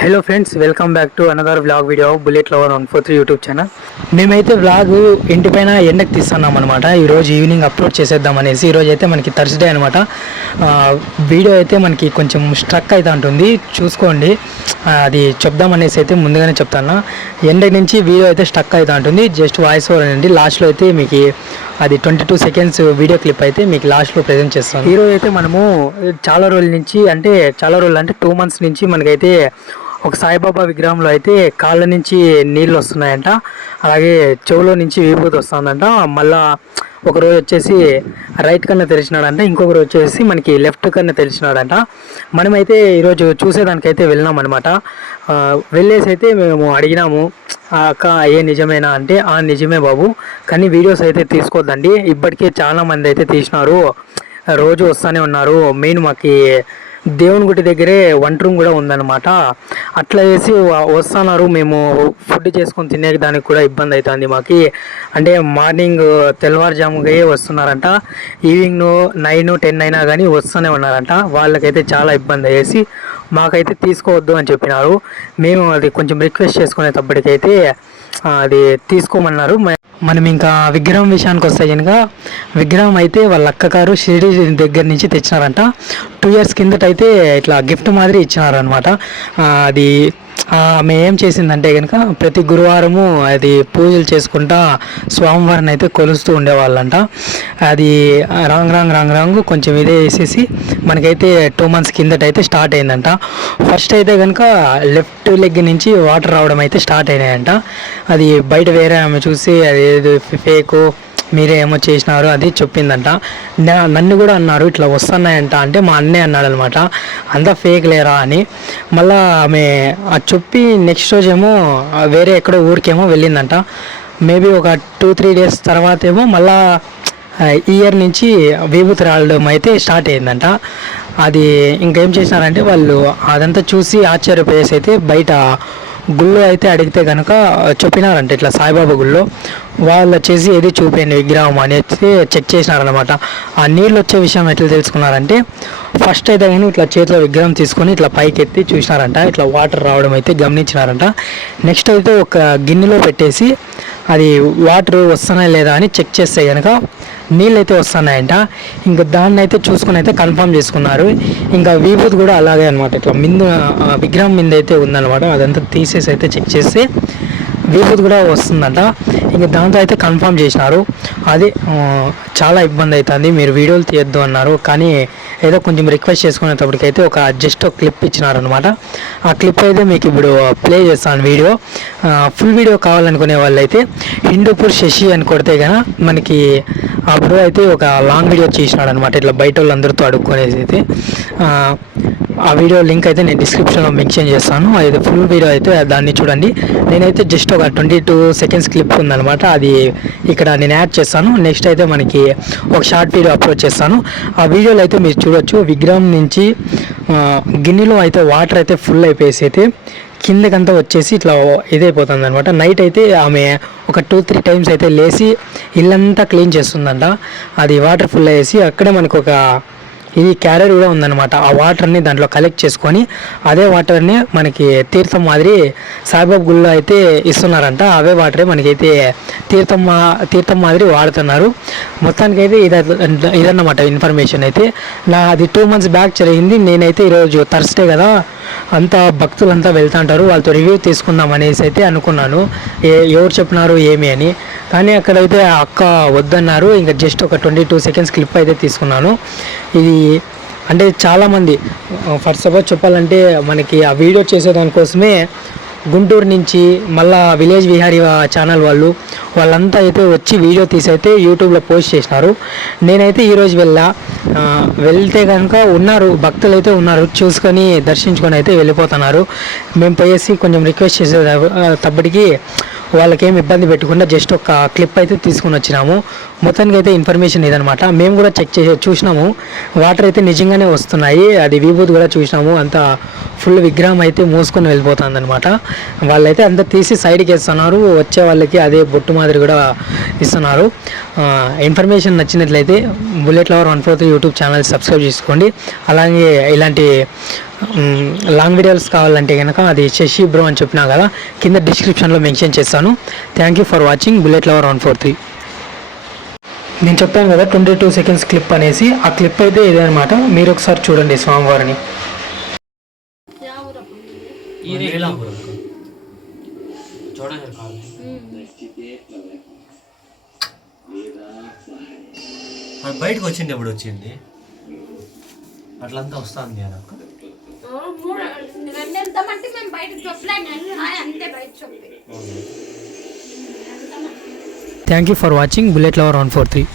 Hello friends welcome back to another vlog video bullet lover one four three YouTube channel మేమైతే vlog ఇంటిపైన ఎండకు తీస్తున్నాం అనమాట ఈరోజు ఈవినింగ్ అప్లోడ్ చేసేద్దాం అనేసి ఈరోజు అయితే మనకి థర్స్డే అనమాట వీడియో అయితే మనకి కొంచెం స్ట్రక్ అయితే ఉంటుంది చూసుకోండి అది చెప్దాం అనేసి అయితే ముందుగానే చెప్తాను ఎండ నుంచి వీడియో అయితే స్ట్రక్ అయితే ఉంటుంది జస్ట్ వాయిస్ ఓవర్ అండి లాస్ట్లో అయితే మీకు అది twenty two seconds video clip అయితే మీకు లాస్ట్లో ప్రజెంట్ చేస్తాం ఈరోజు అయితే మనము చాలా రోజుల నుంచి అంటే చాలా రోజులు అంటే టూ మంత్స్ నుంచి మనకైతే ఒక సాయిబాబా విగ్రహంలో అయితే కాళ్ళ నుంచి నీళ్ళు వస్తున్నాయంట అలాగే చెవులో నుంచి విభూతి వస్తుందంట మళ్ళా ఒక రోజు వచ్చేసి రైట్ కన్నా తెరిచినాడంట ఇంకొక రోజు వచ్చేసి మనకి లెఫ్ట్ కన్నా తెరిచినాడంట మనమైతే ఈరోజు చూసేదానికైతే వెళ్ళినాం అనమాట వెళ్ళేసి అయితే మేము అడిగినాము అక్క ఏ నిజమేనా అంటే ఆ నిజమే బాబు కానీ వీడియోస్ అయితే తీసుకోవద్దండి ఇప్పటికే చాలామంది అయితే తీసినారు రోజు వస్తూనే ఉన్నారు మెయిన్ మాకు దేవుని గుడి దగ్గరే వంట రూమ్ కూడా ఉందన్నమాట అట్లా చేసి వస్తున్నారు మేము ఫుడ్ చేసుకొని తినే దానికి కూడా ఇబ్బంది అవుతుంది మాకు అంటే మార్నింగ్ తెల్లవారుజాముగా వస్తున్నారంట ఈవినింగ్ నైన్ టెన్ అయినా కానీ వస్తూనే ఉన్నారంట వాళ్ళకైతే చాలా ఇబ్బంది అయ్యేసి మాకైతే తీసుకోవద్దు అని చెప్పినారు మేము అది కొంచెం రిక్వెస్ట్ చేసుకునేటప్పటికైతే అది తీసుకోమన్నారు మనం ఇంకా విగ్రహం విషయానికి వస్తే కనుక విగ్రహం అయితే వాళ్ళ అక్కగారు షిరిడి దగ్గర నుంచి తెచ్చినారంట టూ ఇయర్స్ కిందట అయితే ఇట్లా గిఫ్ట్ మాదిరి ఇచ్చినారనమాట అది ఆమె ఏం చేసిందంటే కనుక ప్రతి గురువారము అది పూజలు చేసుకుంటా స్వామివారిని అయితే కొలుస్తూ ఉండేవాళ్ళంట అది రాంగ్ రాంగ్ రాంగ్ రాంగ్ కొంచెం ఇదే వేసేసి మనకైతే టూ మంత్స్ కిందట అయితే స్టార్ట్ అయిందంట ఫస్ట్ అయితే కనుక లెఫ్ట్ లెగ్ నుంచి వాటర్ రావడం అయితే స్టార్ట్ అయినాయంట అది బయట వేరే ఆమె చూసి అది ఫేకు మీరే ఏమో చేసినారు అది చెప్పిందంట నన్ను కూడా అన్నారు ఇట్లా వస్తున్నాయంట అంటే మా అన్నయ్య అన్నాడు అనమాట అంతా ఫేక్ లేరా అని మళ్ళీ ఆమె ఆ చెప్పి నెక్స్ట్ రోజేమో వేరే ఎక్కడో ఊరికేమో వెళ్ళిందంట మేబీ ఒక టూ త్రీ డేస్ తర్వాత ఏమో మళ్ళీ ఇయర్ నుంచి విభూతి రావడం అయితే స్టార్ట్ అయిందంట అది ఇంకేం చేసినారంటే వాళ్ళు అదంతా చూసి ఆశ్చర్యపోయేసి అయితే బయట గుళ్ళు అయితే అడిగితే కనుక చెప్పినారంట ఇట్లా సాయిబాబా గుళ్ళో వాళ్ళు వచ్చేసి ఏది చూపేయండి విగ్రహం అనేసి చెక్ చేసినారనమాట ఆ నీళ్ళు వచ్చే విషయం ఎట్లా తెలుసుకున్నారంటే ఫస్ట్ అయితే కానీ ఇట్లా చేతిలో విగ్రహం తీసుకొని ఇట్లా పైకి ఎత్తి చూసినారంట ఇట్లా వాటర్ రావడం అయితే గమనించినారంట నెక్స్ట్ అయితే ఒక గిన్నెలో పెట్టేసి అది వాటర్ వస్తున్నాయి లేదా అని చెక్ చేస్తే కనుక నీళ్ళైతే వస్తున్నాయంట ఇంకా దాన్ని అయితే చూసుకుని అయితే కన్ఫర్మ్ చేసుకున్నారు ఇంకా విభూతి కూడా అలాగే అనమాట ఇట్లా మిందు విగ్రహం మింద అయితే ఉందన్నమాట అదంతా తీసేసి అయితే చెక్ చేసి విభూత్ కూడా వస్తుందంట ఇంకా దాంతో అయితే కన్ఫర్మ్ చేసినారు అది చాలా ఇబ్బంది అవుతుంది మీరు వీడియోలు తీయొద్దు అన్నారు కానీ ఏదో కొంచెం రిక్వెస్ట్ చేసుకునేటప్పటికైతే ఒక జస్ట్ ఒక క్లిప్ ఇచ్చినారనమాట ఆ క్లిప్ అయితే మీకు ఇప్పుడు ప్లే చేస్తాను వీడియో ఫుల్ వీడియో కావాలనుకునే వాళ్ళైతే హిందూపూర్ శశి అని కొడితే కనుక మనకి ఆ బ్రో అయితే ఒక లాంగ్ వీడియో చేసినాడు అనమాట ఇట్లా బయట వాళ్ళందరితో అడుక్కునేది అయితే ఆ వీడియో లింక్ అయితే నేను డిస్క్రిప్షన్లో మెన్షన్ చేస్తాను అది ఫుల్ వీడియో అయితే దాన్ని చూడండి నేనైతే జస్ట్ ఒక ట్వంటీ టూ సెకండ్స్ క్లిప్ ఉందనమాట అది ఇక్కడ నేను యాడ్ చేస్తాను నెక్స్ట్ అయితే మనకి ఒక షార్ట్ వీడియో అప్లోడ్ చేస్తాను ఆ వీడియోలో అయితే మీరు చూడొచ్చు విగ్రహం నుంచి గిన్నెలో అయితే వాటర్ అయితే ఫుల్ అయిపోయేసి అయితే కిందకంతా వచ్చేసి ఇట్లా ఇదైపోతుంది అనమాట నైట్ అయితే ఆమె ఒక టూ త్రీ టైమ్స్ అయితే లేచి ఇల్లంతా క్లీన్ చేస్తుందంట అది వాటర్ ఫుల్ అయ్యేసి అక్కడే మనకు ఒక ఇది క్యారియర్ కూడా ఉందన్నమాట ఆ వాటర్ని దాంట్లో కలెక్ట్ చేసుకొని అదే వాటర్ని మనకి తీర్థం మాదిరి సాయిబాబు గుళ్ళో అయితే ఇస్తున్నారంట అవే వాటరే మనకైతే తీర్థం తీర్థం మాదిరి వాడుతున్నారు మొత్తానికైతే ఇది ఇదన్నమాట ఇన్ఫర్మేషన్ అయితే నా అది టూ మంత్స్ బ్యాక్ జరిగింది నేనైతే ఈరోజు థర్స్డే కదా అంతా భక్తులంతా వెళ్తూ ఉంటారు వాళ్ళతో రివ్యూ తీసుకుందాం అనేసి అయితే అనుకున్నాను ఏ ఎవరు చెప్పినారు ఏమి అని కానీ అక్కడైతే అక్క వద్దన్నారు ఇంకా జస్ట్ ఒక ట్వంటీ టూ సెకండ్స్ క్లిప్ అయితే తీసుకున్నాను ఇది అంటే చాలామంది ఫస్ట్ ఆఫ్ ఆల్ చెప్పాలంటే మనకి ఆ వీడియో చేసేదానికోసమే గుంటూరు నుంచి మళ్ళా విలేజ్ విహారీ ఛానల్ వాళ్ళు వాళ్ళంతా అయితే వచ్చి వీడియో తీసి అయితే యూట్యూబ్లో పోస్ట్ చేసినారు నేనైతే ఈరోజు వెళ్ళా వెళ్తే కనుక ఉన్నారు భక్తులు అయితే ఉన్నారు చూసుకొని దర్శించుకొని అయితే వెళ్ళిపోతున్నారు మేము పోయేసి కొంచెం రిక్వెస్ట్ చేసే తప్పటికి వాళ్ళకేం ఇబ్బంది పెట్టకుండా జస్ట్ ఒక క్లిప్ అయితే తీసుకుని వచ్చినాము మొత్తానికి అయితే ఇన్ఫర్మేషన్ ఇదనమాట మేము కూడా చెక్ చేసి చూసినాము వాటర్ అయితే నిజంగానే వస్తున్నాయి అది విభూతి కూడా చూసినాము అంత ఫుల్ విగ్రహం అయితే మోసుకొని వెళ్ళిపోతుంది అనమాట వాళ్ళైతే అంతా తీసి సైడ్కి వేస్తున్నారు వచ్చే వాళ్ళకి అదే బొట్టు మాదిరి కూడా ఇస్తున్నారు ఇన్ఫర్మేషన్ నచ్చినట్లయితే bullet lover one four three YouTube channel subscribe చేసుకోండి అలాగే ఇలాంటి లాంగ్ వీడియోస్ కావాలంటే కనుక అది శశి బ్రో అని చెప్పినా కదా కింద డిస్క్రిప్షన్లో మెన్షన్ చేస్తాను thank you for watching bullet lover one four three నేను చెప్పాను కదా ట్వంటీ టూ సెకండ్స్ క్లిప్ అనేసి ఆ క్లిప్ అయితే ఇదే అనమాట మీరు ఒకసారి చూడండి స్వామివారిని బయటకు వచ్చింది ఎప్పుడు వచ్చింది అట్లంతా వస్తుంది అని మేము చెప్పలేము అంతే బయట చెప్పి Thank you for watching Bullet Lover 143.